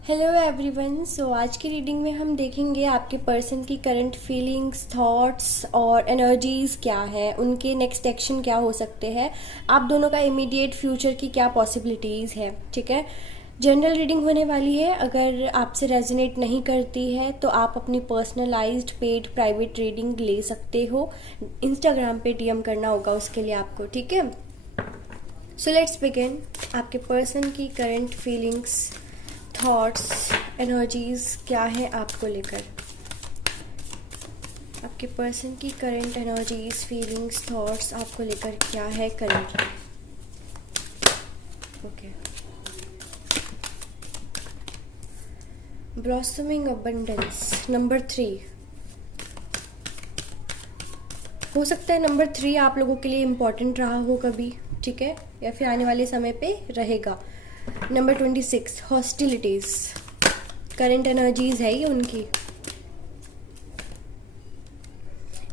Hello everyone. आज की reading में हम देखेंगे आपके पर्सन की करंट फीलिंग्स, थॉट्स और एनर्जीज क्या है, उनके नेक्स्ट एक्शन क्या हो सकते हैं, आप दोनों का इमीडिएट फ्यूचर की क्या पॉसिबिलिटीज़ है। ठीक है, जनरल रीडिंग होने वाली है। अगर आपसे रेजोनेट नहीं करती है तो आप अपनी पर्सनलाइज्ड पेड प्राइवेट रीडिंग ले सकते हो। इंस्टाग्राम पे डीएम करना होगा उसके लिए आपको। ठीक है, सो लेट्स बिगिन। आपके पर्सन की करंट फीलिंग्स, थॉट्स, एनर्जीज क्या है आपको लेकर। आपके पर्सन की करंट एनर्जीज, फीलिंग्स, थॉट्स आपको लेकर क्या है currently. Okay, blossoming abundance number 3। हो सकता है नंबर 3 आप लोगों के लिए इम्पॉर्टेंट रहा हो कभी, ठीक है, या फिर आने वाले समय पे रहेगा। नंबर 26, हॉस्टिलिटीज, करंट एनर्जीज है ये उनकी।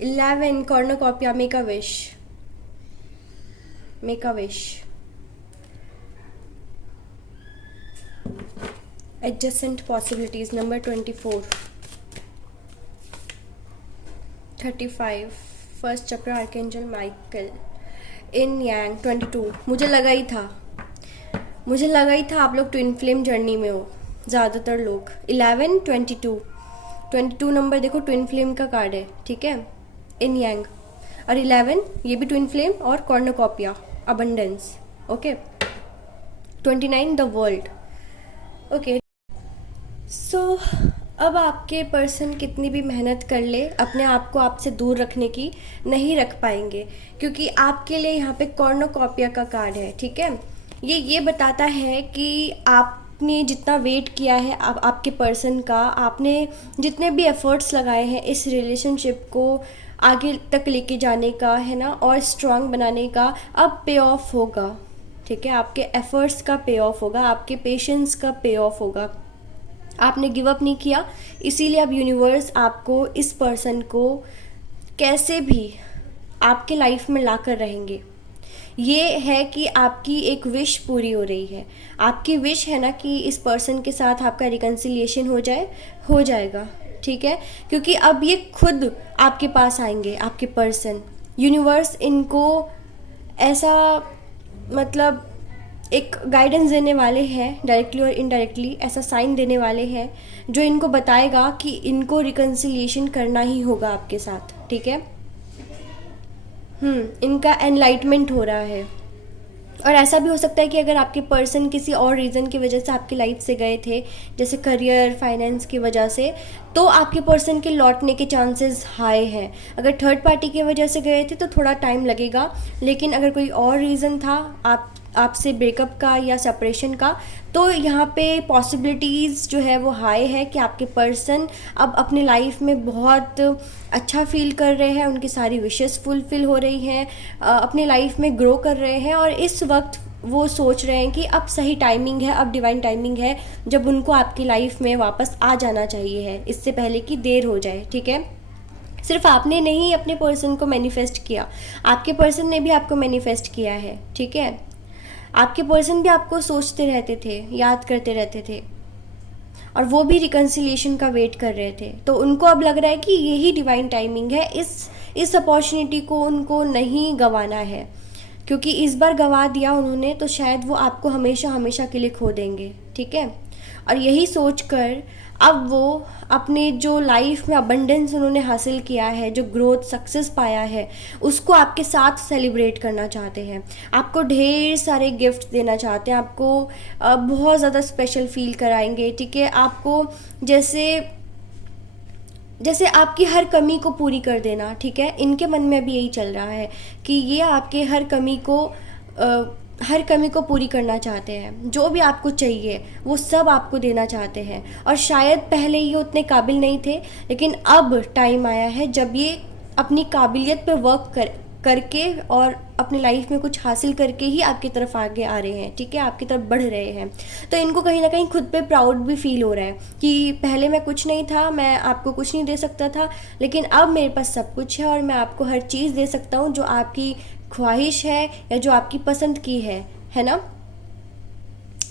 11, cornucopia, make a wish, make a wish. Adjacent possibilities number 24, 35, first chakra archangel Michael, in yang 22। मुझे लगा ही था आप लोग ट्विन फ्लेम जर्नी में हो ज़्यादातर लोग। 11, 22 नंबर देखो, ट्विन फ्लेम का कार्ड है, ठीक है, इन यांग। और 11 ये भी ट्विन फ्लेम और cornucopia, abundance. Okay, 29 the world. Okay, so अब आपके पर्सन कितनी भी मेहनत कर ले अपने आप को आपसे दूर रखने की, नहीं रख पाएंगे, क्योंकि आपके लिए यहाँ पे कॉर्नोकॉपिया का कार्ड है। ठीक है, ये बताता है कि आपने जितना वेट किया है आपके पर्सन का, आपने जितने भी एफर्ट्स लगाए हैं इस रिलेशनशिप को आगे तक लेके जाने का, है ना, और स्ट्रांग बनाने का, अब पे ऑफ होगा। ठीक है, आपके एफर्ट्स का पे ऑफ होगा, आपके पेशेंस का पे ऑफ होगा। आपने गिव अप नहीं किया, इसीलिए अब यूनिवर्स आपको, इस पर्सन को कैसे भी आपके लाइफ में लाकर रहेंगे। ये है कि आपकी एक विश पूरी हो रही है। आपकी विश है ना कि इस पर्सन के साथ आपका रिकन्सिलिएशन हो जाएगा। ठीक है, क्योंकि अब ये खुद आपके पास आएंगे, आपके पर्सन। यूनिवर्स इनको ऐसा, मतलब एक गाइडेंस देने वाले हैं, डायरेक्टली और इनडायरेक्टली ऐसा साइन देने वाले हैं जो इनको बताएगा कि इनको रिकन्सिलिएशन करना ही होगा आपके साथ। ठीक है, इनका एनलाइटमेंट हो रहा है। और ऐसा भी हो सकता है कि अगर आपके पर्सन किसी और रीज़न की वजह से आपकी लाइफ से गए थे, जैसे करियर, फाइनेंस की वजह से, तो आपके पर्सन के लौटने के चांसेस हाई हैं। अगर थर्ड पार्टी की वजह से गए थे तो थोड़ा टाइम लगेगा, लेकिन अगर कोई और रीज़न था आपसे ब्रेकअप का या सेपरेशन का, तो यहाँ पे पॉसिबिलिटीज़ जो है वो हाई है कि आपके पर्सन अब अपने लाइफ में बहुत अच्छा फील कर रहे हैं, उनकी सारी विशेस फुलफिल हो रही हैं, अपनी लाइफ में ग्रो कर रहे हैं, और इस वक्त वो सोच रहे हैं कि अब सही टाइमिंग है, अब डिवाइन टाइमिंग है जब उनको आपकी लाइफ में वापस आ जाना चाहिए है, इससे पहले कि देर हो जाए। ठीक है, सिर्फ आपने नहीं अपने पर्सन को मैनिफेस्ट किया, आपके पर्सन ने भी आपको मैनिफेस्ट किया है। ठीक है, आपके पर्सन भी आपको सोचते रहते थे, याद करते रहते थे, और वो भी रिकन्सिलिएशन का वेट कर रहे थे। तो उनको अब लग रहा है कि यही डिवाइन टाइमिंग है, इस अपॉर्चुनिटी को उनको नहीं गंवाना है, क्योंकि इस बार गंवा दिया उन्होंने तो शायद वो आपको हमेशा हमेशा के लिए खो देंगे। ठीक है, और यही सोचकर अब वो अपने जो लाइफ में अबंडेंस उन्होंने हासिल किया है, जो ग्रोथ, सक्सेस पाया है, उसको आपके साथ सेलिब्रेट करना चाहते हैं, आपको ढेर सारे गिफ्ट देना चाहते हैं, आपको बहुत ज़्यादा स्पेशल फील कराएंगे। ठीक है, आपको जैसे आपकी हर कमी को पूरी कर देना। ठीक है, इनके मन में भी यही चल रहा है कि ये आपके हर कमी को पूरी करना चाहते हैं, जो भी आपको चाहिए वो सब आपको देना चाहते हैं। और शायद पहले ये उतने काबिल नहीं थे, लेकिन अब टाइम आया है जब ये अपनी काबिलियत पे वर्क करके और अपनी लाइफ में कुछ हासिल करके ही आपकी तरफ आगे आ रहे हैं। ठीक है, आपकी तरफ बढ़ रहे हैं। तो इनको कहीं ना कहीं खुद पे प्राउड भी फील हो रहा है कि पहले मैं कुछ नहीं था, मैं आपको कुछ नहीं दे सकता था, लेकिन अब मेरे पास सब कुछ है और मैं आपको हर चीज़ दे सकता हूँ जो आपकी ख्वाहिश है या जो आपकी पसंद की है ना,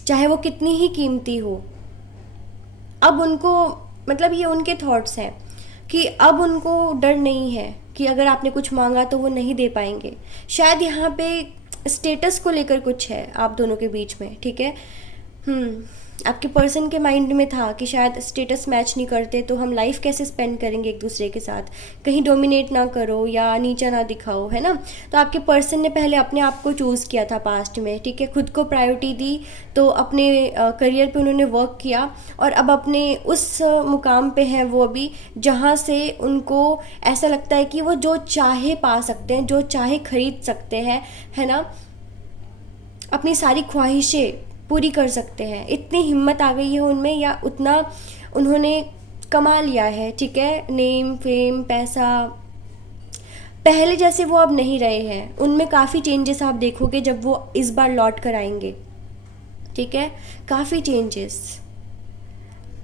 चाहे वो कितनी ही कीमती हो। अब उनको, मतलब ये उनके थॉट्स हैं कि अब उनको डर नहीं है कि अगर आपने कुछ मांगा तो वो नहीं दे पाएंगे। शायद यहाँ पे स्टेटस को लेकर कुछ है आप दोनों के बीच में, ठीक है। आपके पर्सन के माइंड में था कि शायद स्टेटस मैच नहीं करते तो हम लाइफ कैसे स्पेंड करेंगे एक दूसरे के साथ, कहीं डोमिनेट ना करो या नीचा ना दिखाओ, है ना। तो आपके पर्सन ने पहले अपने आप को चूज़ किया था पास्ट में, ठीक है, खुद को प्रायोरिटी दी, तो अपने करियर पे उन्होंने वर्क किया और अब अपने उस मुकाम पे हैं वो अभी, जहाँ से उनको ऐसा लगता है कि वो जो चाहे पा सकते हैं, जो चाहे खरीद सकते हैं, है ना, अपनी सारी ख्वाहिशें पूरी कर सकते हैं। इतनी हिम्मत आ गई है उनमें, या उतना उन्होंने कमा लिया है, ठीक है, नेम फेम पैसा। पहले जैसे वो अब नहीं रहे हैं, उनमें काफ़ी चेंजेस आप देखोगे जब वो इस बार लौट कर आएंगे, ठीक है, काफ़ी चेंजेस।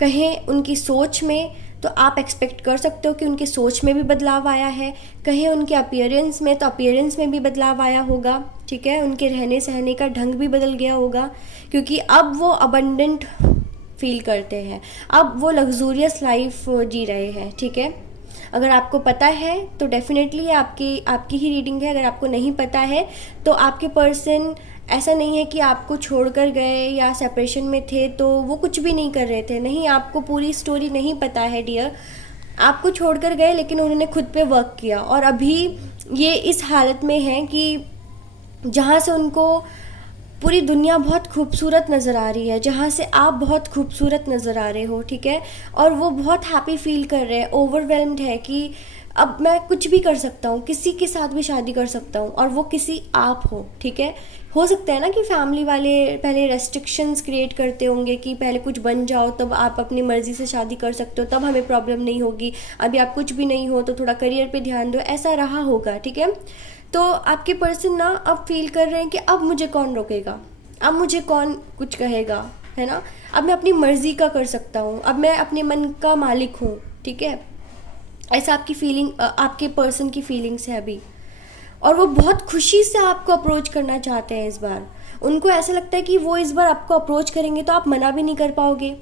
कहें उनकी सोच में, तो आप एक्सपेक्ट कर सकते हो कि उनकी सोच में भी बदलाव आया है। कहें उनके अपीयरेंस में, तो अपीयरेंस में भी बदलाव आया होगा, ठीक है। उनके रहने सहने का ढंग भी बदल गया होगा, क्योंकि अब वो अबंडेंट फील करते हैं, अब वो लग्जूरियस लाइफ जी रहे हैं, ठीक है। अगर आपको पता है तो डेफिनेटली आपकी ही रीडिंग है। अगर आपको नहीं पता है तो आपके पर्सन ऐसा नहीं है कि आपको छोड़कर गए या सेपरेशन में थे तो वो कुछ भी नहीं कर रहे थे, नहीं, आपको पूरी स्टोरी नहीं पता है डियर। आपको छोड़कर गए लेकिन उन्होंने खुद पे वर्क किया और अभी ये इस हालत में हैं कि जहाँ से उनको पूरी दुनिया बहुत खूबसूरत नज़र आ रही है, जहाँ से आप बहुत खूबसूरत नज़र आ रहे हो, ठीक है, और वो बहुत हैप्पी फील कर रहे हैं, ओवरवेल्म्ड है कि अब मैं कुछ भी कर सकता हूँ, किसी के साथ भी शादी कर सकता हूँ, और वो किसी आप हो, ठीक है। हो सकता है ना कि फैमिली वाले पहले रेस्ट्रिक्शंस क्रिएट करते होंगे कि पहले कुछ बन जाओ तब आप अपनी मर्ज़ी से शादी कर सकते हो, तब हमें प्रॉब्लम नहीं होगी, अभी आप कुछ भी नहीं हो तो थोड़ा करियर पे ध्यान दो, ऐसा रहा होगा, ठीक है। तो आपके पर्सन ना अब फील कर रहे हैं कि अब मुझे कौन रोकेगा, अब मुझे कौन कुछ कहेगा, है ना, अब मैं अपनी मर्ज़ी का कर सकता हूँ, अब मैं अपने मन का मालिक हूँ, ठीक है। ऐसा आपकी फीलिंग, आपके पर्सन की फीलिंग्स है अभी, और वो बहुत खुशी से आपको अप्रोच करना चाहते हैं इस बार। उनको ऐसा लगता है कि वो इस बार आपको अप्रोच करेंगे तो आप मना भी नहीं कर पाओगे,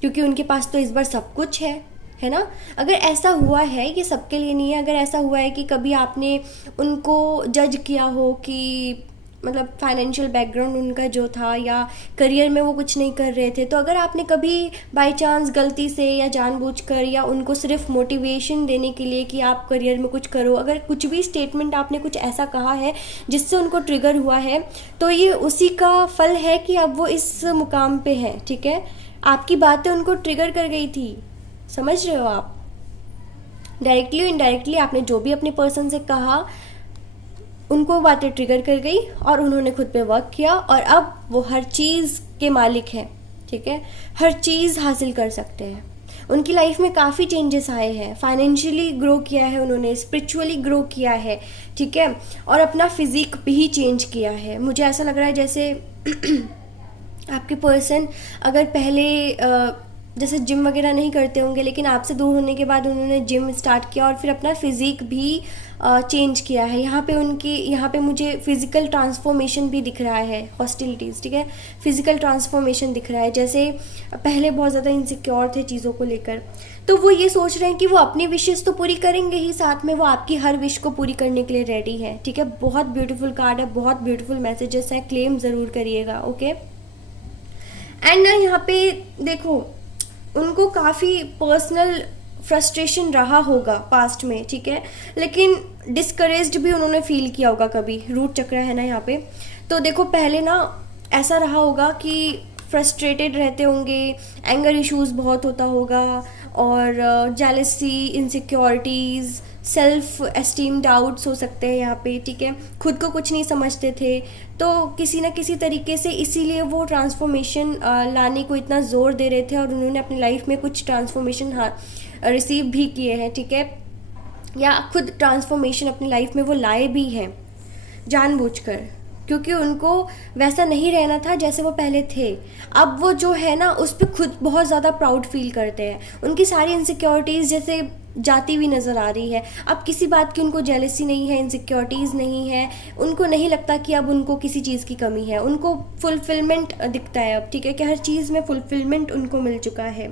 क्योंकि उनके पास तो इस बार सब कुछ है ना। अगर ऐसा हुआ है, ये सबके लिए नहीं है, अगर ऐसा हुआ है कि कभी आपने उनको जज किया हो कि मतलब फाइनेंशियल बैकग्राउंड उनका जो था या करियर में वो कुछ नहीं कर रहे थे, तो अगर आपने कभी बाय चांस गलती से या जानबूझकर या उनको सिर्फ मोटिवेशन देने के लिए कि आप करियर में कुछ करो, अगर कुछ भी स्टेटमेंट आपने कुछ ऐसा कहा है जिससे उनको ट्रिगर हुआ है, तो ये उसी का फल है कि अब वो इस मुकाम पे हैं, ठीक है। आपकी बातें उनको ट्रिगर कर गई थी, समझ रहे हो आप। डायरेक्टली इनडायरेक्टली आपने जो भी अपने पर्सन से कहा, उनको बातें ट्रिगर कर गई और उन्होंने खुद पे वर्क किया, और अब वो हर चीज़ के मालिक हैं, ठीक है, हर चीज़ हासिल कर सकते हैं। उनकी लाइफ में काफ़ी चेंजेस आए हैं, फाइनेंशियली ग्रो किया है उन्होंने, स्पिरिचुअली ग्रो किया है, ठीक है, और अपना फिजिक भी चेंज किया है। मुझे ऐसा लग रहा है जैसे आपके पर्सन अगर पहले जैसे जिम वगैरह नहीं करते होंगे, लेकिन आपसे दूर होने के बाद उन्होंने जिम स्टार्ट किया और फिर अपना फिज़िक भी चेंज किया है। यहाँ पे मुझे फिज़िकल ट्रांसफॉर्मेशन भी दिख रहा है, हॉस्टिलिटीज़, ठीक है, फिज़िकल ट्रांसफॉर्मेशन दिख रहा है। जैसे पहले बहुत ज़्यादा इनसिक्योर थे चीज़ों को लेकर, तो वो ये सोच रहे हैं कि वो अपनी विशेज़ तो पूरी करेंगे ही, साथ में वो आपकी हर विश को पूरी करने के लिए रेडी है, ठीक है। बहुत ब्यूटीफुल कार्ड है, बहुत ब्यूटीफुल मैसेजेस हैं, क्लेम ज़रूर करिएगा, ओके। एंड यहाँ पे देखो, उनको काफ़ी पर्सनल फ्रस्ट्रेशन रहा होगा पास्ट में, ठीक है, लेकिन डिस्करेज्ड भी उन्होंने फील किया होगा कभी। रूट चक्र है ना यहाँ पे, तो देखो पहले ना ऐसा रहा होगा कि फ्रस्ट्रेटेड रहते होंगे, एंगर इश्यूज बहुत होता होगा, और jealousy, insecurities, self esteem doubts हो सकते हैं यहाँ पे, ठीक है। खुद को कुछ नहीं समझते थे, तो किसी ना किसी तरीके से इसीलिए वो ट्रांसफॉर्मेशन लाने को इतना ज़ोर दे रहे थे, और उन्होंने अपनी लाइफ में कुछ ट्रांसफॉर्मेशन रिसीव भी किए हैं, ठीक है, या खुद ट्रांसफॉर्मेशन अपनी लाइफ में वो लाए भी हैं जानबूझकर, क्योंकि उनको वैसा नहीं रहना था जैसे वो पहले थे। अब वो जो है ना उस पर खुद बहुत ज़्यादा प्राउड फील करते हैं, उनकी सारी इनसिक्योरिटीज़ जैसे जाती हुई नज़र आ रही है। अब किसी बात की उनको जेलसी नहीं है, इनसिक्योरिटीज़ नहीं है, उनको नहीं लगता कि अब उनको किसी चीज़ की कमी है, उनको फुलफिलमेंट दिखता है अब, ठीक है, कि हर चीज़ में फुलफिलमेंट उनको मिल चुका है।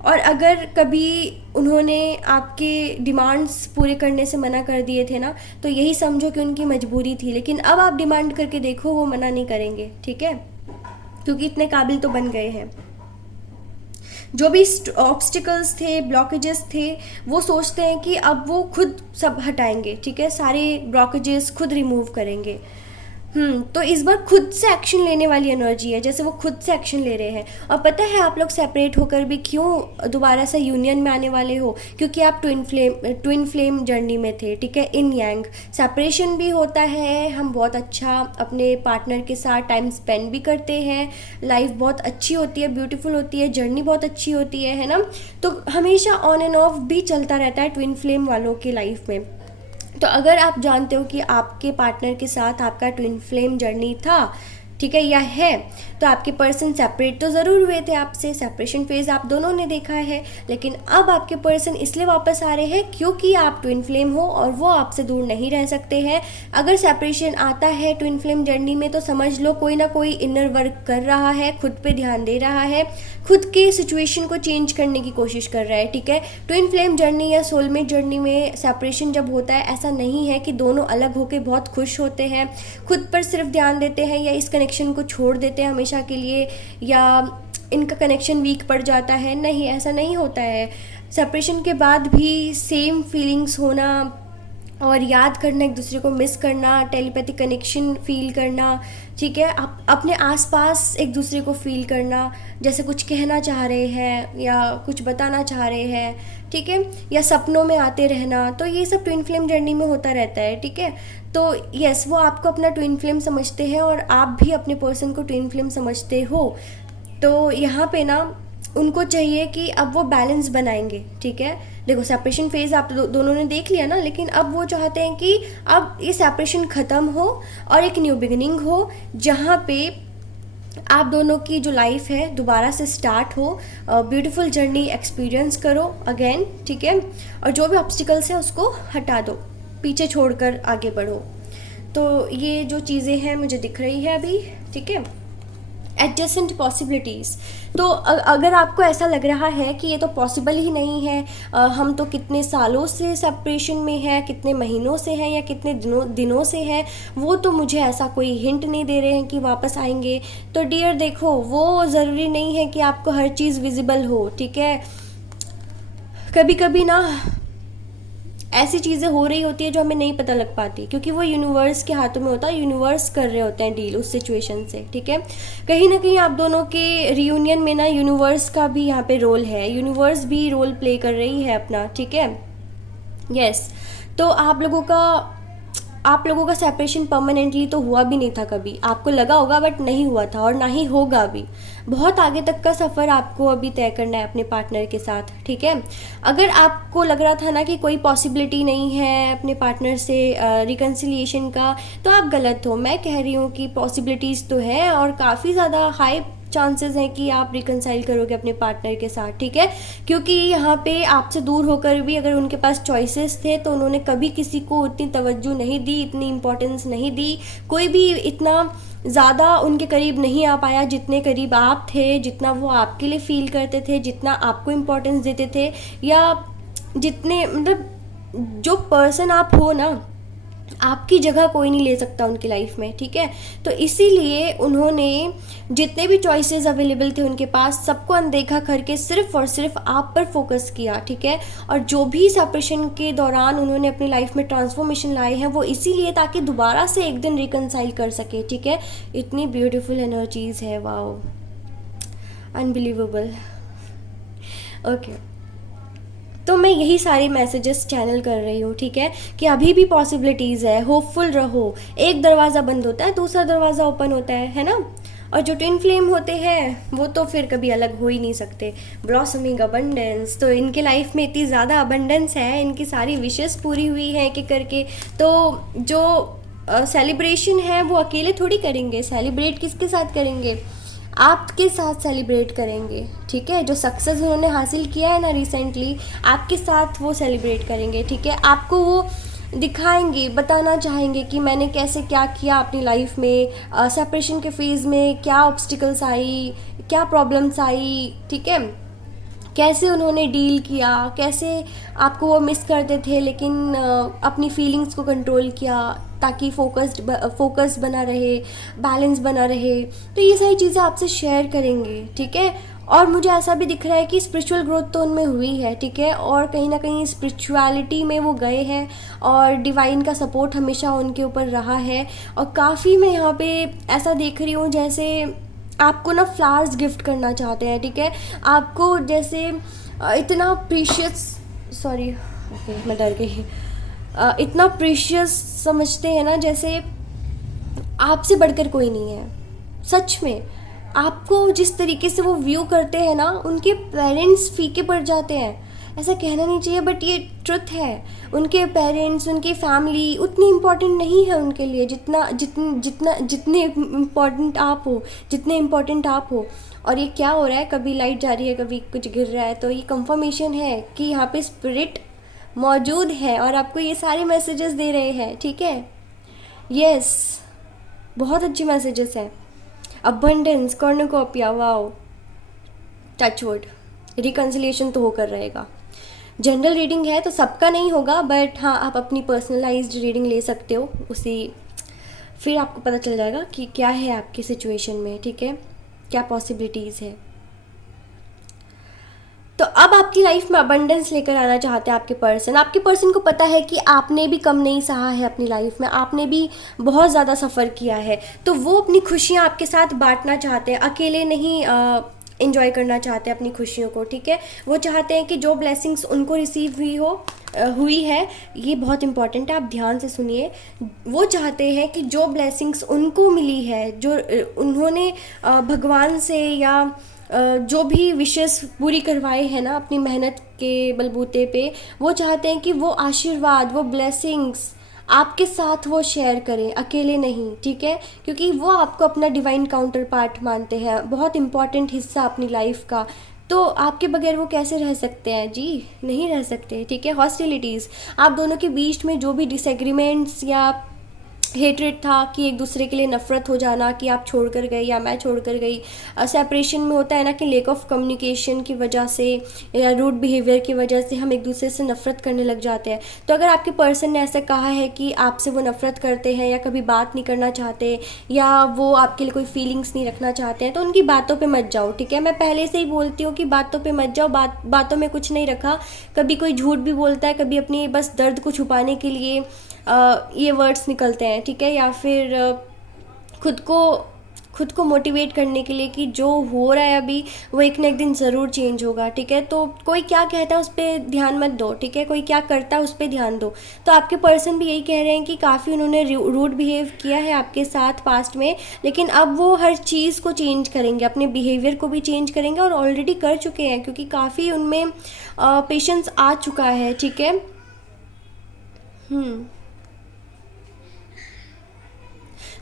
और अगर कभी उन्होंने आपके डिमांड्स पूरे करने से मना कर दिए थे ना, तो यही समझो कि उनकी मजबूरी थी, लेकिन अब आप डिमांड करके देखो, वो मना नहीं करेंगे, ठीक है, क्योंकि इतने काबिल तो बन गए हैं। जो भी ऑब्स्टिकल्स थे, ब्लॉकेजेस थे, वो सोचते हैं कि अब वो खुद सब हटाएंगे, ठीक है, सारे ब्लॉकेजेस खुद रिमूव करेंगे। तो इस बार खुद से एक्शन लेने वाली एनर्जी है, जैसे वो खुद से एक्शन ले रहे हैं। और पता है आप लोग सेपरेट होकर भी क्यों दोबारा से यूनियन में आने वाले हो? क्योंकि आप ट्विन फ्लेम जर्नी में थे, ठीक है, इन यांग। सेपरेशन भी होता है, हम बहुत अच्छा अपने पार्टनर के साथ टाइम स्पेंड भी करते हैं, लाइफ बहुत अच्छी होती है, ब्यूटीफुल होती है, जर्नी बहुत अच्छी होती है ना। तो हमेशा ऑन एंड ऑफ भी चलता रहता है ट्विन फ्लेम वालों की लाइफ में। तो अगर आप जानते हो कि आपके पार्टनर के साथ आपका ट्विन फ्लेम जर्नी था, ठीक है, या है, तो आपके पर्सन सेपरेट तो ज़रूर हुए थे आपसे, सेपरेशन फेज़ आप दोनों ने देखा है, लेकिन अब आपके पर्सन इसलिए वापस आ रहे हैं क्योंकि आप ट्विन फ्लेम हो और वो आपसे दूर नहीं रह सकते हैं। अगर सेपरेशन आता है ट्विन फ्लेम जर्नी में, तो समझ लो कोई ना कोई इनर वर्क कर रहा है, खुद पे ध्यान दे रहा है, खुद के सिचुएशन को चेंज करने की कोशिश कर रहा है, ठीक है। ट्विन फ्लेम जर्नी या सोलमेट जर्नी में सेपरेशन जब होता है, ऐसा नहीं है कि दोनों अलग होकर बहुत खुश होते हैं, खुद पर सिर्फ ध्यान देते हैं या इस कनेक्शन को छोड़ देते हैं हमेशा के लिए, या इनका कनेक्शन वीक पड़ जाता है। नहीं, ऐसा नहीं होता है। सेपरेशन के बाद भी सेम फीलिंग्स होना और याद करना, एक दूसरे को मिस करना, टेलीपैथिक कनेक्शन फील करना, ठीक है, आप अपने आसपास एक दूसरे को फील करना, जैसे कुछ कहना चाह रहे हैं या कुछ बताना चाह रहे हैं, ठीक है, या सपनों में आते रहना, तो ये सब ट्विन फ्लेम जर्नी में होता रहता है, ठीक है। तो यस, वो आपको अपना ट्विन फ्लेम समझते हैं और आप भी अपने पर्सन को ट्विन फ्लेम समझते हो। तो यहाँ पे ना उनको चाहिए कि अब वो बैलेंस बनाएंगे, ठीक है। देखो, सेपरेशन फेज़ आप दोनों ने देख लिया ना, लेकिन अब वो चाहते हैं कि अब ये सेपरेशन ख़त्म हो और एक न्यू बिगिनिंग हो, जहाँ पे आप दोनों की जो लाइफ है दोबारा से स्टार्ट हो, ब्यूटीफुल जर्नी एक्सपीरियंस करो अगेन, ठीक है, और जो भी ऑब्स्टिकल्स हैं उसको हटा दो, पीछे छोड़कर आगे बढ़ो। तो ये जो चीज़ें हैं मुझे दिख रही है अभी, ठीक है। एडजेसेंट पॉसिबिलिटीज़, तो अगर आपको ऐसा लग रहा है कि ये तो पॉसिबल ही नहीं है, हम तो कितने सालों से सेपरेशन में हैं, कितने महीनों से हैं या कितने दिनों से हैं, वो तो मुझे ऐसा कोई हिंट नहीं दे रहे हैं कि वापस आएंगे, तो डियर देखो, वो ज़रूरी नहीं है कि आपको हर चीज़ विजिबल हो, ठीक है। कभी कभी ना ऐसी चीज़ें हो रही होती है जो हमें नहीं पता लग पाती, क्योंकि वो यूनिवर्स के हाथों में होता है, यूनिवर्स कर रहे होते हैं डील उस सिचुएशन से, ठीक है। कहीं ना कहीं आप दोनों के रियूनियन में ना यूनिवर्स का भी यहाँ पे रोल है, यूनिवर्स भी रोल प्ले कर रही है अपना, ठीक है। यस, तो आप लोगों का सेपरेशन परमानेंटली तो हुआ भी नहीं था कभी, आपको लगा होगा बट नहीं हुआ था और ना ही होगा भी। बहुत आगे तक का सफ़र आपको अभी तय करना है अपने पार्टनर के साथ, ठीक है। अगर आपको लग रहा था ना कि कोई पॉसिबिलिटी नहीं है अपने पार्टनर से रिकन्सिलिएशन का, तो आप गलत हो। मैं कह रही हूँ कि पॉसिबिलिटीज़ तो है और काफ़ी ज़्यादा हाई चांसेस हैं कि आप रिकन्साइल करोगे अपने पार्टनर के साथ, ठीक है। क्योंकि यहाँ पे आपसे दूर होकर भी अगर उनके पास चॉइसेस थे, तो उन्होंने कभी किसी को उतनी तवज्जो नहीं दी, इतनी इम्पोर्टेंस नहीं दी, कोई भी इतना ज़्यादा उनके करीब नहीं आ पाया जितने करीब आप थे, जितना वो आपके लिए फील करते थे, जितना आपको इम्पोर्टेंस देते थे, या जितने मतलब जो पर्सन आप हो ना, आपकी जगह कोई नहीं ले सकता उनकी लाइफ में, ठीक है। तो इसीलिए उन्होंने जितने भी चॉइसेस अवेलेबल थे उनके पास, सबको अनदेखा करके सिर्फ और सिर्फ आप पर फोकस किया, ठीक है। और जो भी सेपरेशन के दौरान उन्होंने अपनी लाइफ में ट्रांसफॉर्मेशन लाए हैं, वो इसीलिए ताकि दोबारा से एक दिन रिकनसाइल कर सके, ठीक है। इतनी ब्यूटीफुल एनर्जीज है, वाओ, अनबिलीवेबल। ओके, तो मैं यही सारे मैसेजेस चैनल कर रही हूँ, ठीक है, कि अभी भी पॉसिबिलिटीज़ है, होपफुल रहो। एक दरवाज़ा बंद होता है, दूसरा दरवाज़ा ओपन होता है ना। और जो ट्विन फ्लेम होते हैं वो तो फिर कभी अलग हो ही नहीं सकते। ब्लॉसमिंग अबंडेंस, तो इनके लाइफ में इतनी ज़्यादा अबंडेंस है, इनकी सारी विशेस पूरी हुई हैं एक एक करके। तो जो सेलिब्रेशन है वो अकेले थोड़ी करेंगे, सेलिब्रेट किसके साथ करेंगे? आपके साथ सेलिब्रेट करेंगे, ठीक है। जो सक्सेस उन्होंने हासिल किया है ना रिसेंटली, आपके साथ वो सेलिब्रेट करेंगे, ठीक है। आपको वो दिखाएंगे, बताना चाहेंगे कि मैंने कैसे क्या किया अपनी लाइफ में, सेपरेशन के फेज़ में क्या ऑब्स्टिकल्स आई, क्या प्रॉब्लम्स आई, ठीक है, कैसे उन्होंने डील किया, कैसे आपको वो मिस करते थे लेकिन अपनी फीलिंग्स को कंट्रोल किया ताकि फोकस बना रहे, बैलेंस बना रहे। तो ये सारी चीज़ें आपसे शेयर करेंगे, ठीक है। और मुझे ऐसा भी दिख रहा है कि स्पिरिचुअल ग्रोथ तो उनमें हुई है, ठीक है, और कहीं ना कहीं स्पिरिचुअलिटी में वो गए हैं और डिवाइन का सपोर्ट हमेशा उनके ऊपर रहा है। और काफ़ी मैं यहाँ पे ऐसा देख रही हूँ जैसे आपको ना फ्लावर्स गिफ्ट करना चाहते हैं, ठीक है। आपको जैसे इतना प्रीशियस, सॉरी ओके मैं डर गई, इतना प्रीशियस समझते हैं ना, जैसे आपसे बढ़कर कोई नहीं है। सच में आपको जिस तरीके से वो व्यू करते हैं ना, उनके पेरेंट्स फीके पड़ जाते हैं। ऐसा कहना नहीं चाहिए बट ये ट्रुथ है। उनके पेरेंट्स, उनकी फैमिली उतनी इम्पोर्टेंट नहीं है उनके लिए जितने इम्पोर्टेंट आप हो, जितने इम्पोर्टेंट आप हो। और ये क्या हो रहा है, कभी लाइट जा रही है, कभी कुछ गिर रहा है, तो ये कंफर्मेशन है कि यहाँ पे स्पिरिट मौजूद है और आपको ये सारे मैसेजेस दे रहे हैं, ठीक है। यस, बहुत अच्छे मैसेजेस हैं। Abundance, cornucopia, wow, touchwood, reconciliation तो होकर रहेगा। जनरल रीडिंग है तो सबका नहीं होगा, बट हाँ आप अपनी पर्सनलाइज्ड रीडिंग ले सकते हो, उसी फिर आपको पता चल जाएगा कि क्या है आपकी सिचुएशन में, ठीक है, क्या पॉसिबिलिटीज़ है। तो अब आपकी लाइफ में अबंडेंस लेकर आना चाहते हैं आपके पर्सन को पता है कि आपने भी कम नहीं सहा है अपनी लाइफ में, आपने भी बहुत ज़्यादा सफ़र किया है, तो वो अपनी खुशियाँ आपके साथ बांटना चाहते हैं, अकेले नहीं इंजॉय करना चाहते हैं अपनी खुशियों को, ठीक है। वो चाहते हैं कि जो ब्लेसिंग्स उनको रिसीव हुई है, ये बहुत इंपॉर्टेंट है, आप ध्यान से सुनिए। वो चाहते हैं कि जो ब्लेसिंग्स उनको मिली है, जो उन्होंने भगवान से या जो भी विशेष पूरी करवाए हैं ना अपनी मेहनत के बलबूते पे, वो चाहते हैं कि वो आशीर्वाद, वो ब्लेसिंग्स आपके साथ वो शेयर करें, अकेले नहीं, ठीक है। क्योंकि वो आपको अपना डिवाइन काउंटर पार्ट मानते हैं, बहुत इंपॉर्टेंट हिस्सा अपनी लाइफ का। तो आपके बगैर वो कैसे रह सकते हैं जी, नहीं रह सकते, ठीक है। हॉस्टिलिटीज़, आप दोनों के बीच में जो भी डिसएग्रीमेंट्स या हेट्रेड था कि एक दूसरे के लिए नफ़रत हो जाना कि आप छोड़ कर गई या मैं छोड़ कर गई, सेपरेशन में होता है ना कि लेक ऑफ कम्युनिकेशन की वजह से या रूड बिहेवियर की वजह से हम एक दूसरे से नफ़रत करने लग जाते हैं। तो अगर आपके पर्सन ने ऐसा कहा है कि आपसे वो नफ़रत करते हैं या कभी बात नहीं करना चाहते या वो आपके लिए कोई फीलिंग्स नहीं रखना चाहते हैं, तो उनकी बातों पर मत जाओ, ठीक है। मैं पहले से ही बोलती हूँ कि बातों पर मत जाओ, बातों में कुछ नहीं रखा। कभी कोई झूठ भी बोलता है, कभी अपनी बस दर्द को छुपाने के लिए ये वर्ड्स निकलते हैं, ठीक है, या फिर खुद को मोटिवेट करने के लिए कि जो हो रहा है अभी वो एक ना एक दिन ज़रूर चेंज होगा, ठीक है। तो कोई क्या कहता है उस पर ध्यान मत दो, ठीक है, कोई क्या करता है उस पर ध्यान दो। तो आपके पर्सन भी यही कह रहे हैं कि काफ़ी उन्होंने रूड बिहेव किया है आपके साथ पास्ट में, लेकिन अब वो हर चीज़ को चेंज करेंगे, अपने बिहेवियर को भी चेंज करेंगे और ऑलरेडी कर चुके हैं क्योंकि काफ़ी उनमें पेशेंस आ चुका है, ठीक है।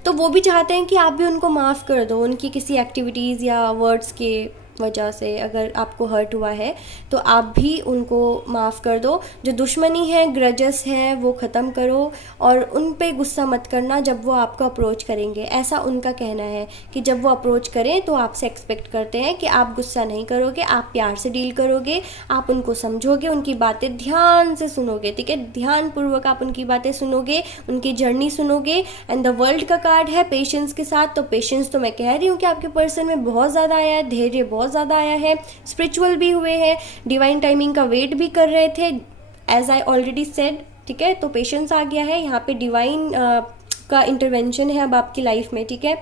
तो वो भी चाहते हैं कि आप भी उनको माफ़ कर दो, उनकी किसी एक्टिविटीज़ या वर्ड्स के वजह से अगर आपको हर्ट हुआ है तो आप भी उनको माफ़ कर दो। जो दुश्मनी है, ग्रजेस हैं, वो ख़त्म करो और उन पे गुस्सा मत करना जब वो आपको अप्रोच करेंगे। ऐसा उनका कहना है कि जब वो अप्रोच करें तो आपसे एक्सपेक्ट करते हैं कि आप गुस्सा नहीं करोगे, आप प्यार से डील करोगे, आप उनको समझोगे, उनकी बातें ध्यान से सुनोगे, ठीक है, ध्यानपूर्वक आप उनकी बातें सुनोगे, उनकी जर्नी सुनोगे। एंड द वर्ल्ड का कार्ड है पेशेंस के साथ, तो पेशेंस तो मैं कह रही हूँ कि आपके पर्सन में बहुत ज़्यादा आया है, धैर्य बहुत ज़्यादा आया है, स्पिरिचुअल भी हुए हैं, डिवाइन टाइमिंग का वेट भी कर रहे थे, एज आई ऑलरेडी सेड, ठीक है। तो पेशेंस आ गया है, यहाँ पे डिवाइन का इंटरवेंशन है अब आपकी लाइफ में, ठीक है।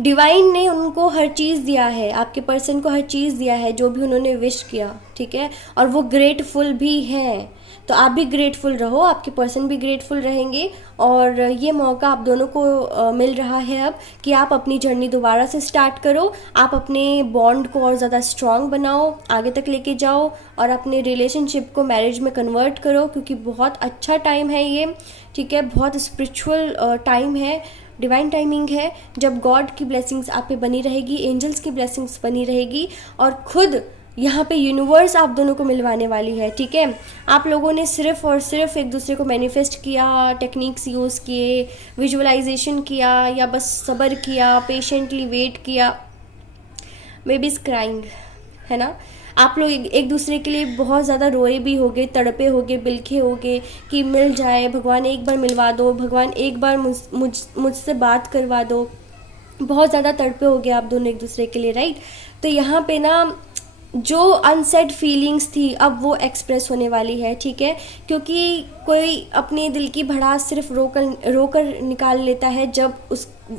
डिवाइन ने उनको हर चीज़ दिया है, आपके पर्सन को हर चीज़ दिया है जो भी उन्होंने विश किया, ठीक है, और वो ग्रेटफुल भी हैं। तो आप भी ग्रेटफुल रहो, आपके पर्सन भी ग्रेटफुल रहेंगे और ये मौका आप दोनों को मिल रहा है अब कि आप अपनी जर्नी दोबारा से स्टार्ट करो, आप अपने बॉन्ड को और ज़्यादा स्ट्रॉन्ग बनाओ, आगे तक लेके जाओ और अपने रिलेशनशिप को मैरिज में कन्वर्ट करो, क्योंकि बहुत अच्छा टाइम है ये, ठीक है, बहुत स्पिरिचुअल टाइम है, डिवाइन टाइमिंग है, जब गॉड की ब्लेसिंग्स आप पे बनी रहेगी, एंजल्स की ब्लेसिंग्स बनी रहेगी और खुद यहाँ पे यूनिवर्स आप दोनों को मिलवाने वाली है, ठीक है। आप लोगों ने सिर्फ और सिर्फ एक दूसरे को मैनिफेस्ट किया, टेक्निक्स यूज़ किए, विजुअलाइजेशन किया या बस सब्र किया, पेशेंटली वेट किया, बेबी इज़ क्राइंग, है ना। आप लोग एक दूसरे के लिए बहुत ज़्यादा रोए भी होगे, तड़पे होगे, बिलखे होगे कि मिल जाए, भगवान एक बार मिलवा दो, भगवान एक बार मुझसे बात करवा दो। बहुत ज़्यादा तड़पे होगे आप दोनों एक दूसरे के लिए, राइट। तो यहाँ पे ना जो अनसेड फीलिंग्स थी अब वो एक्सप्रेस होने वाली है, ठीक है। क्योंकि कोई अपने दिल की भड़ास सिर्फ रोकर निकाल लेता है जब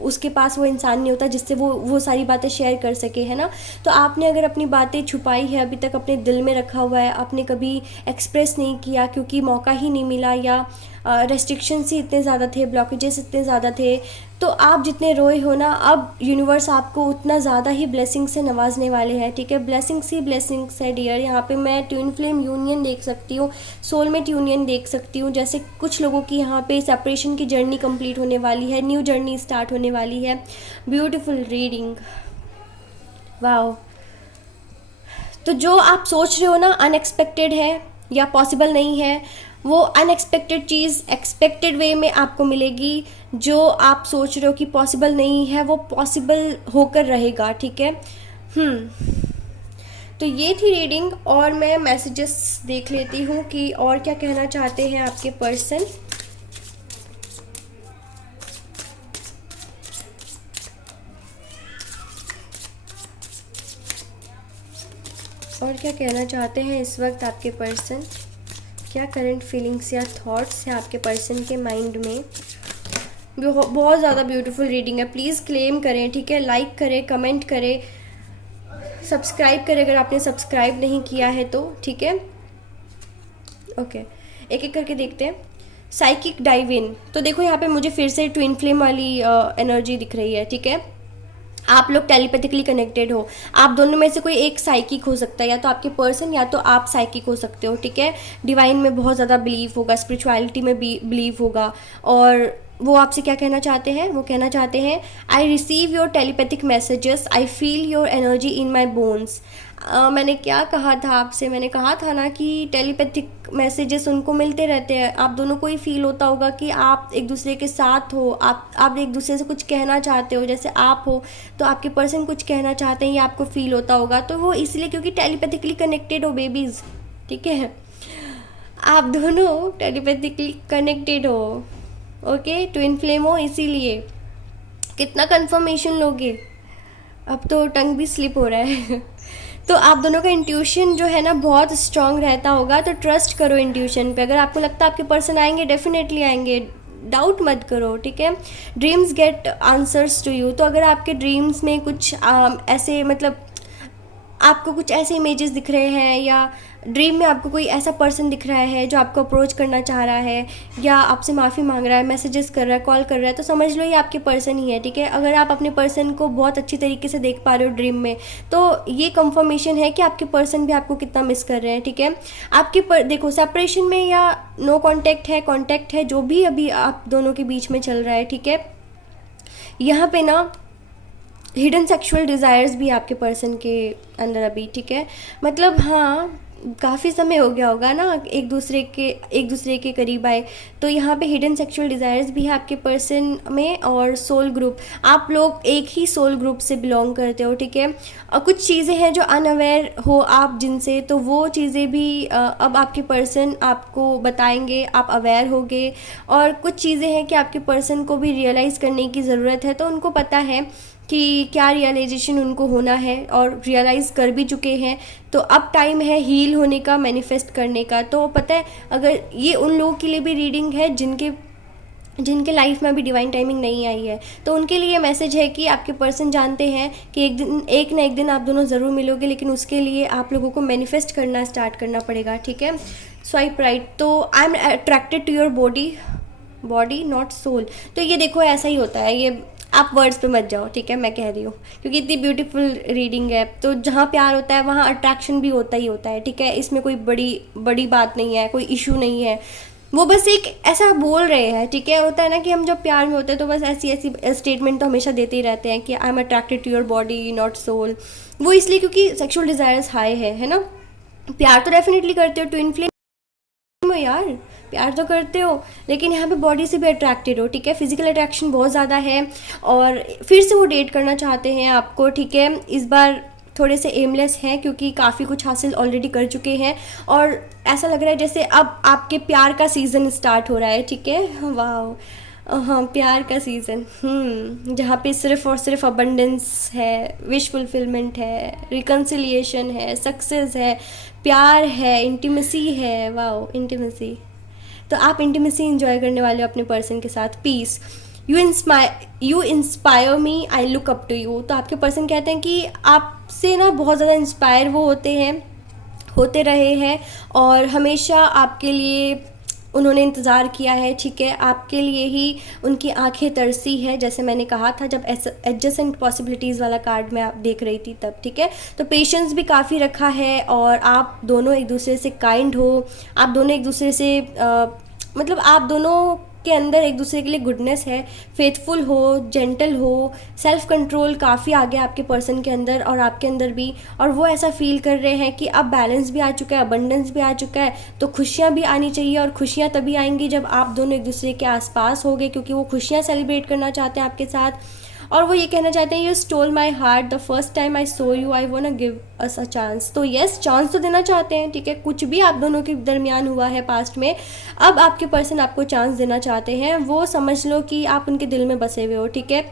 उसके पास वो इंसान नहीं होता जिससे वो सारी बातें शेयर कर सके, है ना। तो आपने अगर अपनी बातें छुपाई है, अभी तक अपने दिल में रखा हुआ है, आपने कभी एक्सप्रेस नहीं किया क्योंकि मौका ही नहीं मिला, या रेस्ट्रिक्शंस ही इतने ज़्यादा थे, ब्लॉकेजेस इतने ज़्यादा थे, तो आप जितने रोए हो ना, अब यूनिवर्स आपको उतना ज़्यादा ही ब्लेसिंग से नवाजने वाले हैं, ठीक है। ब्लेसिंग्स ही ब्लेसिंग्स है डियर। यहाँ पे मैं ट्विन फ्लेम यूनियन देख सकती हूँ, सोलमेट यूनियन देख सकती हूँ। जैसे कुछ लोगों की यहाँ पे सेपरेशन की जर्नी कंप्लीट होने वाली है, न्यू जर्नी स्टार्ट होने वाली है। Beautiful reading, wow. तो जो आप सोच रहे हो ना अनएक्सपेक्टेड है या पॉसिबल नहीं है, वो अनएक्सपेक्टेड चीज़ एक्सपेक्टेड वे में आपको मिलेगी। जो आप सोच रहे हो कि पॉसिबल नहीं है वो पॉसिबल होकर रहेगा, ठीक है। तो ये थी रीडिंग, और मैं मैसेजेस देख लेती हूँ कि और क्या कहना चाहते हैं आपके पर्सन। और क्या कहना चाहते हैं इस वक्त आपके पर्सन, क्या करंट फीलिंग्स या थॉट्स हैं आपके पर्सन के माइंड में। बहुत ज़्यादा ब्यूटीफुल रीडिंग है, प्लीज़ क्लेम करें, ठीक है। लाइक करें, कमेंट करें, सब्सक्राइब करें अगर आपने सब्सक्राइब नहीं किया है तो, ठीक है। ओके, एक एक करके देखते हैं। साइकिक डाइव इन, तो देखो यहाँ पे मुझे फिर से ट्विन फ्लेम वाली एनर्जी दिख रही है, ठीक है। आप लोग टेलीपैथिकली कनेक्टेड हो, आप दोनों में से कोई एक साइकिक हो सकता है, या तो आपके पर्सन या तो आप साइकिक हो सकते हो, ठीक है। डिवाइन में बहुत ज़्यादा बिलीव होगा, स्पिरिचुअलिटी में भी बिलीव होगा, और वो आपसे क्या कहना चाहते हैं, वो कहना चाहते हैं I receive your telepathic messages, I feel your energy in my bones. मैंने क्या कहा था आपसे, मैंने कहा था ना कि टेलीपैथिक मैसेजेस उनको मिलते रहते हैं, आप दोनों को ही फील होता होगा कि आप एक दूसरे के साथ हो, आप एक दूसरे से कुछ कहना चाहते हो। जैसे आप हो तो आपके पर्सन कुछ कहना चाहते हैं, ये आपको फील होता होगा। तो वो इसलिए क्योंकि टेलीपैथिकली कनेक्टेड हो बेबीज़, ठीक है। आप दोनों टेलीपैथिकली कनेक्टेड हो, ओके, ट्विन फ्लेम हो, इसीलिए। कितना कंफर्मेशन लोगे, अब तो टंग भी स्लिप हो रहा है। तो आप दोनों का इंट्यूशन जो है ना बहुत स्ट्रांग रहता होगा, तो ट्रस्ट करो इंट्यूशन पे। अगर आपको लगता है आपके पर्सन आएंगे, डेफिनेटली आएंगे, डाउट मत करो, ठीक है। Dreams get answers to you, तो अगर आपके ड्रीम्स में कुछ ऐसे मतलब आपको कुछ ऐसे इमेजेस दिख रहे हैं, या ड्रीम में आपको कोई ऐसा पर्सन दिख रहा है जो आपको अप्रोच करना चाह रहा है, या आपसे माफ़ी मांग रहा है, मैसेजेस कर रहा है, कॉल कर रहा है, तो समझ लो ये आपके पर्सन ही है, ठीक है। अगर आप अपने पर्सन को बहुत अच्छी तरीके से देख पा रहे हो ड्रीम में, तो ये कंफर्मेशन है कि आपके पर्सन भी आपको कितना मिस कर रहे हैं, ठीक है। आपके देखो सेपरेशन में या नो कॉन्टैक्ट है, जो भी अभी आप दोनों के बीच में चल रहा है, ठीक है। यहाँ पे ना हिडन सेक्सुअल डिज़ायर्स भी आपके पर्सन के अंदर अभी, ठीक है। मतलब हाँ, काफ़ी समय हो गया होगा ना एक दूसरे के करीब आए, तो यहाँ पे हिडन सेक्सुअल डिज़ायर्स भी है आपके पर्सन में। और सोल ग्रुप, आप लोग एक ही सोल ग्रुप से बिलोंग करते हो, ठीक है। और कुछ चीज़ें हैं जो अनअवेयर हो आप जिनसे, तो वो चीज़ें भी अब आपके पर्सन आपको बताएंगे, आप अवेयर होगे। और कुछ चीज़ें हैं कि आपके पर्सन को भी रियलाइज़ करने की ज़रूरत है, तो उनको पता है कि क्या रियलाइजेशन उनको होना है, और रियलाइज़ कर भी चुके हैं। तो अब टाइम है हील होने का, मैनिफेस्ट करने का। तो पता है, अगर ये उन लोगों के लिए भी रीडिंग है जिनके लाइफ में अभी डिवाइन टाइमिंग नहीं आई है, तो उनके लिए मैसेज है कि आपके पर्सन जानते हैं कि एक ना एक दिन आप दोनों ज़रूर मिलोगे, लेकिन उसके लिए आप लोगों को मैनिफेस्ट करना स्टार्ट करना पड़ेगा, ठीक है। स्वाइप राइट, तो I am attracted to your body not soul. तो ये देखो ऐसा ही होता है, ये आप वर्ड्स पे मत जाओ, ठीक है, मैं कह रही हूँ, क्योंकि इतनी ब्यूटीफुल रीडिंग है। तो जहाँ प्यार होता है वहाँ अट्रैक्शन भी होता ही होता है, ठीक है। इसमें कोई बड़ी बात नहीं है, कोई इशू नहीं है। वो बस एक ऐसा बोल रहे हैं, ठीक है। होता है ना कि हम जब प्यार में होते हैं तो बस ऐसी स्टेटमेंट तो हमेशा देते ही रहते हैं कि I am attracted to your body not soul. वो इसलिए क्योंकि सेक्सुअल डिज़ायर्स हाई है ना। प्यार तो डेफिनेटली करते हो, ट्विन फ्लेम हो यार, प्यार तो करते हो, लेकिन यहाँ पे बॉडी से भी अट्रैक्टेड हो, ठीक है। फिजिकल अट्रैक्शन बहुत ज़्यादा है, और फिर से वो डेट करना चाहते हैं आपको, ठीक है। इस बार थोड़े से एमलेस हैं क्योंकि काफ़ी कुछ हासिल ऑलरेडी कर चुके हैं और ऐसा लग रहा है जैसे अब आपके प्यार का सीज़न स्टार्ट हो रहा है, ठीक है। वाह, हाँ, प्यार का सीज़न, जहाँ पे सिर्फ और सिर्फ अबंडेंस है, विश फुलफिलमेंट है, रिकन्सिलिएशन है, सक्सेस है, प्यार है, इंटीमेसी है। वाह, इंटीमेसी। तो आप इंटीमेसी इंजॉय करने वाले हो अपने पर्सन के साथ। Peace, you inspire me, I look up to you. तो आपके पर्सन कहते हैं कि आपसे ना बहुत ज़्यादा इंस्पायर वो होते रहे हैं और हमेशा आपके लिए उन्होंने इंतज़ार किया है, ठीक है। आपके लिए ही उनकी आंखें तरसी है, जैसे मैंने कहा था जब एडजेसेंट पॉसिबिलिटीज़ वाला कार्ड मैं आप देख रही थी तब, ठीक है। तो पेशेंस भी काफ़ी रखा है और आप दोनों एक दूसरे से काइंड हो, आप दोनों एक दूसरे से मतलब आप दोनों के अंदर एक दूसरे के लिए गुडनेस है, फेथफुल हो, जेंटल हो, सेल्फ कंट्रोल काफ़ी आ गया आपके पर्सन के अंदर और आपके अंदर भी। और वो ऐसा फील कर रहे हैं कि अब बैलेंस भी आ चुका है, अबंडेंस भी आ चुका है, तो खुशियाँ भी आनी चाहिए। और खुशियाँ तभी आएंगी जब आप दोनों एक दूसरे के आसपास होगे, क्योंकि वो खुशियाँ सेलिब्रेट करना चाहते हैं आपके साथ। और वो ये कहना चाहते हैं, you stole my heart the first time I so you, I want give us a chance. तो यस, चांस तो देना चाहते हैं, ठीक है। कुछ भी आप दोनों के दरमियान हुआ है पास्ट में, अब आपके पर्सन आपको चांस देना चाहते हैं। वो समझ लो कि आप उनके दिल में बसे हुए हो, ठीक है।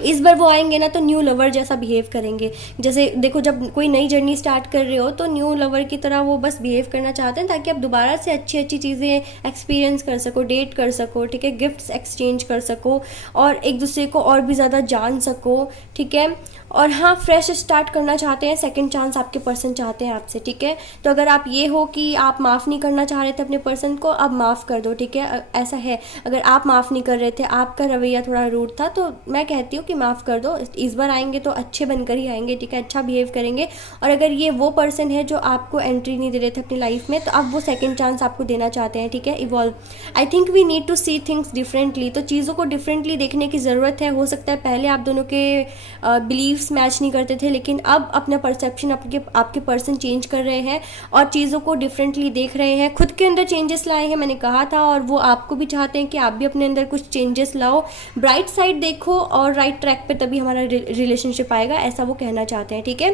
इस बार वो आएंगे ना तो न्यू लवर जैसा बिहेव करेंगे। जैसे देखो, जब कोई नई जर्नी स्टार्ट कर रहे हो तो न्यू लवर की तरह वो बस बिहेव करना चाहते हैं ताकि आप दोबारा से अच्छी अच्छी चीज़ें एक्सपीरियंस कर सको, डेट कर सको, ठीक है, गिफ्ट्स एक्सचेंज कर सको और एक दूसरे को और भी ज़्यादा जान सको, ठीक है। और हाँ, फ्रेश स्टार्ट करना चाहते हैं, सेकंड चांस आपके पर्सन चाहते हैं आपसे, ठीक है। तो अगर आप ये हो कि आप माफ़ नहीं करना चाह रहे थे अपने पर्सन को, अब माफ़ कर दो, ठीक है। ऐसा है, अगर आप माफ़ नहीं कर रहे थे, आपका रवैया थोड़ा रूड था, तो मैं कहती हूँ कि माफ़ कर दो। इस बार आएंगे तो अच्छे बनकर ही आएंगे, ठीक है, अच्छा बिहेव करेंगे। और अगर ये वो पर्सन है जो आपको एंट्री नहीं दे रहे थे अपनी लाइफ में, तो अब वो सेकंड चांस आपको देना चाहते हैं, ठीक है। Evolve, I think we need to see things differently. तो चीज़ों को डिफरेंटली देखने की ज़रूरत है। हो सकता है पहले आप दोनों के बिलीव्स मैच नहीं करते थे, लेकिन अब अपना परसेप्शन आपके पर्सन चेंज कर रहे हैं और चीज़ों को डिफरेंटली देख रहे हैं, खुद के अंदर चेंजेस लाए हैं, मैंने कहा था। और वो आपको भी चाहते हैं कि आप भी अपने अंदर कुछ चेंजेस लाओ, ब्राइट साइड देखो और राइट ट्रैक पे तभी हमारा रिलेशनशिप आएगा, ऐसा वो कहना चाहते हैं, ठीक है।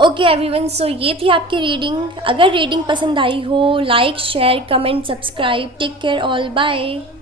ओके एवरीवन, सो ये थी आपकी रीडिंग। अगर रीडिंग पसंद आई हो, like, share, comment, subscribe. Take care all, bye.